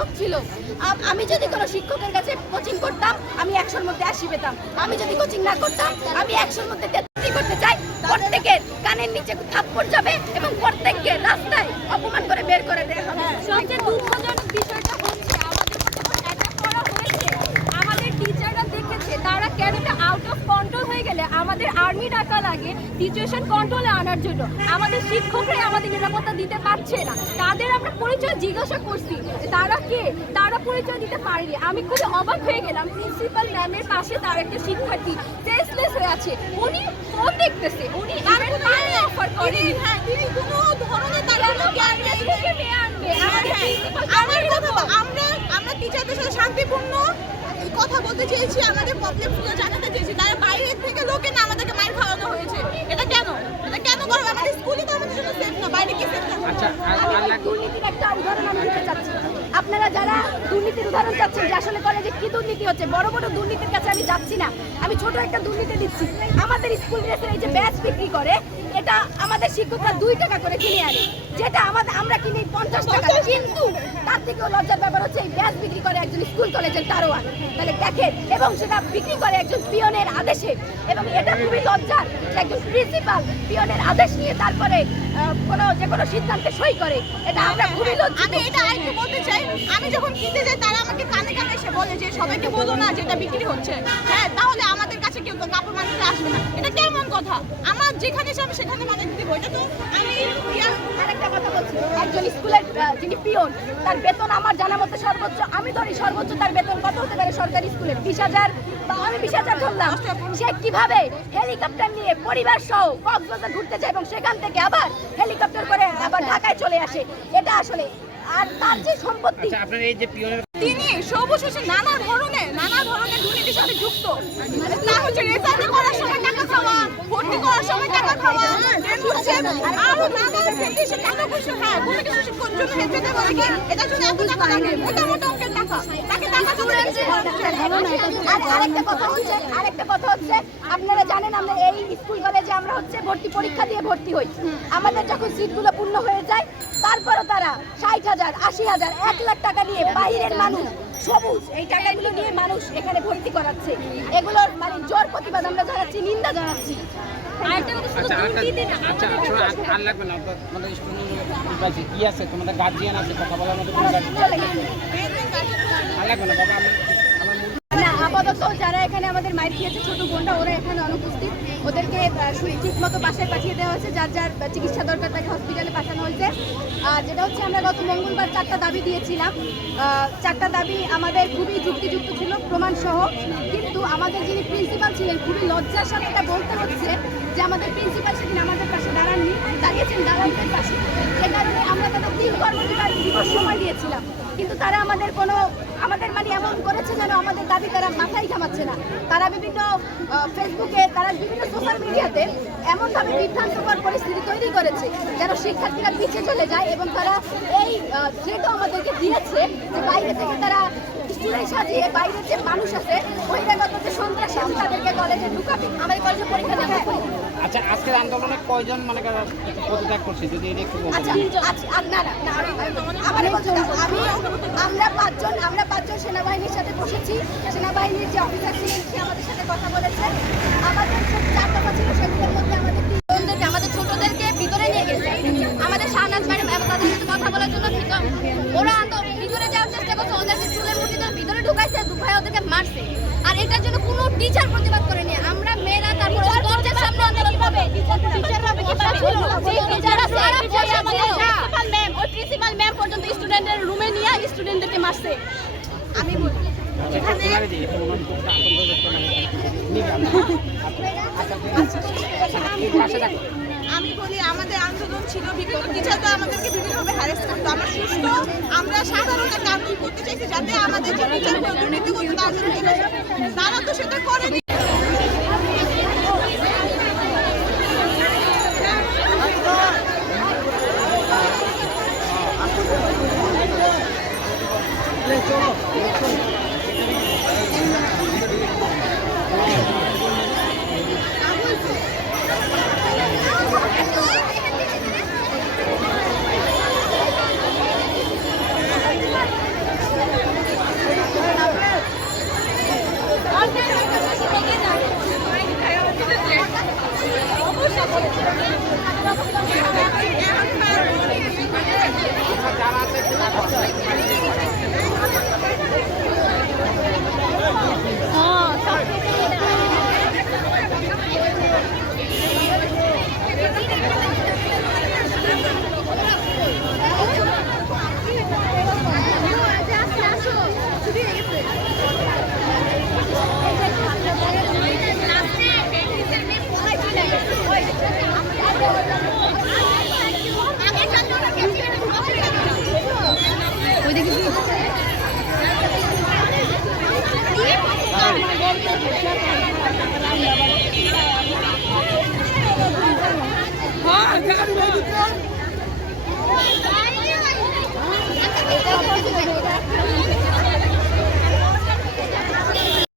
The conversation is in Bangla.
শিক্ষক ছিল, আমি যদি কোনো শিক্ষকের কাছে কোচিং করতাম আমি 100-র মধ্যে 80 পেতাম। আমি যদি কোচিং না করতাম আমি 100-র মধ্যে 33 করতে চাই। প্রত্যেকের কানের নিচে থাপ্পড় যাবে এবং প্রত্যেককে রাস্তায় অপমান করে বের করে দেওয়া হবে। সবচেয়ে দুঃখজনক বিষয়টা হচ্ছে আমাদের টিচাররা দেখেছে তারা কেন আউট অফ কন্ট্রোল হয়ে গেলে আমাদের আর্মি ডাকা লাগে সিচুয়েশন কন্ট্রোলে আনার জন্য। আমাদের শিক্ষকরাই আমাদের নিরাপত্তা দিতে পারছে না। তাদের আমরা পরিচয় জিজ্ঞাসা করছি তারা কে, তারা পরিচয় দিতে পারেনি। আমি খুবই অবাক হয়ে গেলাম। প্রিন্সিপাল ম্যামের পাশে তার একটা শিক্ষার্থী সেন্সলেস হয়ে আছে, উনি ফোন দেখতেছে, উনি পানি অফার করেনি। হ্যাঁ, তিনি কোনো ধরনের তার কোনো জ্ঞান নেই। আমরা টিচারদের সাথে শান্তিপূর্ণ কথা বলতে চেয়েছি, আমাদের প্রবলেমগুলো জানাতে চেয়েছি। তারা বাইরে থেকে লোকে না আমাদেরকে মাইর খাওয়ানো হয়েছে। এটা কেন করবে? আমাদের স্কুলই তো আমাদের জন্য সেফ না, বাইরে কি সেফ না? আচ্ছা, দুর্নীতির একটা উদাহরণ আমি দিতে চাচ্ছি। আপনারা যারা দুর্নীতির উদাহরণ চাচ্ছেন যে আসলে কলেজে কি দুর্নীতি হচ্ছে, বড় বড় দুর্নীতির কাছে আমি যাচ্ছি না, আমি ছোট একটা দুর্নীতি দিচ্ছি। আমাদের স্কুল ড্রেসের এই যে ব্যাচ বিক্রি করে, এটা আমাদের শিক্ষকরা 2 টাকা করে কিনে আনে, যেটা আমরা কিনি 50 টাকা। কিন্তু তার থেকেও লজ্জার ব্যাপার হচ্ছে এই ব্যাচ বিক্রি করে একজন স্কুল কলেজের দারোয়ান। তাহলে দেখেন, এবং সেটা বিক্রি করে একজন পিয়নের আদেশে। এবং এটা খুবই লজ্জার যে একজন প্রিন্সিপাল পিয়নের আদেশ নিয়ে তারপরে যে কোনো সিদ্ধান্তে সই করে। এটা আমরা খুবই লজ্জিত। আমি এটা আরেকটু বলতে চাই, আমি যখন কিনতে যাই তারা আমাকে কানে কানে এসে বলে যে সবাইকে বলো না যেটা বিক্রি হচ্ছে। হ্যাঁ, তাহলে আমাদের কাছে কেউ তো কাপড় মানুষরা আসবে না। এটা কেমন কথা? আমার যেখানে এসে আমি সেখানে মানে দিব। এটা তো আমি আরেকটা কথা বলছি, একজন স্কুলের যিনি পিয়ন, তার বেতন আমার জানা মতে সর্বোচ্চ, আমি ধরি সর্বোচ্চ তার বেতন কত হতে পারে সরকারি স্কুলে? 20,000 বা আমি 20,000 ধরলাম। সে কিভাবে হেলিকপ্টার নিয়ে পরিবার সহ কক্সবাজার ঘুরতে যায় এবং সেখান থেকে আবার হেলিকপ্টার করে আবার ঢাকায় চলে আসে? এটা আসলে আর তার যে সম্পত্তি। আপনার এই যে পিয়নের তিনি সবুজ হোসেন নানা ধরনের দুর্নীতির সাথে যুক্ত। তা হচ্ছে রেজাল্ট করার সময় টাকা খাওয়া, ভর্তি করার সময় টাকা খাওয়া, হচ্ছে আরো নানা ক্ষেত্রে সে টাকা পয়সা। হ্যাঁ, কোনো কিছু শিক্ষার জন্য হেঁটে বলে কি এটার জন্য এত টাকা লাগে, মোটা মোটা অঙ্কের টাকা, তাকে টাকা আরেকটা কথা হচ্ছে আপনারা জানেন আমরা এই স্কুল কলেজে আমরা হচ্ছে ভর্তি পরীক্ষা দিয়ে ভর্তি হই। আমাদের যখন সিটগুলো পূর্ণ হয়ে যায় তারপরও তারা 60,000, 80,000, 1 লাখ টাকা নিয়ে বাইরের মানুষ সবুজ এই টাকাগুলো নিয়ে মানুষ এখানে ভর্তি করাচ্ছে। এগুলোর মানে জোর প্রতিবাদ আমরা জানাচ্ছি, নিন্দা জানাচ্ছি। আর লাগবে না, মানে স্টুডেন্ট কি আছে, তোমাদের গার্জিয়ান আছে, কথা বলার মতো কোনো আর লাগবে না বাবা। না, আপাতত যারা এখানে আমাদের মাইর খেয়েছে ছোট বোনটা, ওরা এখানে অনুপস্থিত। ওদেরকে ঠিক মতো বাসায় পাঠিয়ে দেওয়া হয়েছে, যার যার চিকিৎসা দরকার তাকে হসপিটালে পাঠানো হয়েছে। আর যেটা হচ্ছে আমরা গত মঙ্গলবার 4টা দাবি দিয়েছিলাম। 4টা দাবি আমাদের খুবই যুক্তিযুক্ত ছিল প্রমাণ সহ, কিন্তু আমাদের যিনি প্রিন্সিপাল ছিলেন খুবই লজ্জার সাথে এটা বলতে হচ্ছে যে আমাদের প্রিন্সিপাল সেদিন আমাদের পাশে দাঁড়াননি, দাঁড়িয়েছেন দালালদের পাশে। সে কারণে আমরা তাদের 3 কর্মদিবস দিবস সময় দিয়েছিলাম, কিন্তু তারা আমাদের মানে এমন করেছে যেন আমাদের দাবি তারা মাথায় ঘামাচ্ছে না। তারা বিভিন্ন ফেসবুকে, তারা বিভিন্ন সোশ্যাল মিডিয়াতে এমনভাবে বিভ্রান্তকর পরিস্থিতি তৈরি করেছে যেন শিক্ষার্থীরা পিছিয়ে চলে যায়। এবং তারা এই থ্রেটও আমাদেরকে দিয়েছে যে বাইরে থেকে তারা স্টুডেন্ট সাজিয়ে বাইরের যে মানুষ আছে বহিরাগত যে সন্ত্রাসী আছে তাদেরকে কলেজে ঢুকাবে, আমাদের কলেজে পরীক্ষা দেওয়া। আচ্ছা, আজকের আন্দোলনে কয়জন মানে পদত্যাগ করছে যদি এটা একটু বলতেন? আমরা 5জন সেনাবাহিনীর সাথে বসেছি। সেনাবাহিনীর যে অফিসার ছিলেন সে আমাদের সাথে কথা বলেছে। আমাদের 4 দফা ছিল, সেগুলোর মধ্যে আমাদের ছোটদেরকে ভিতরে নিয়ে গেছে। আমাদের শাহনাজ ম্যাডাম এবং তাদের সাথে কথা বলার জন্য ওরা ভিতরে যাওয়ার চেষ্টা করছে, ওদেরকে চুলের মুঠিতে ভিতরে ঢুকাইছে, দুপায়ে ওদেরকে মারছে। আর এটার জন্য কোনো টিচার প্রতিবাদ করেনি। আমরা মেয়েরা তারপর দরজার সামনে আন্দোলন হবে। প্রিন্সিপাল ম্যাম পর্যন্ত স্টুডেন্টের রুমে নিয়ে স্টুডেন্টদেরকে মারছে। আমি বলি আমি বলি আমাদের আন্দোলন ছিল বিগত টিচাররা আমাদেরকে বিভিন্নভাবে হ্যারাস করতো। আমরা সাধারণ একটা আন্দোলন করতে চাইছি যাতে আমাদের যে টিচারগুলো দুর্নীতি করতো তারা তো সেটা করেনি।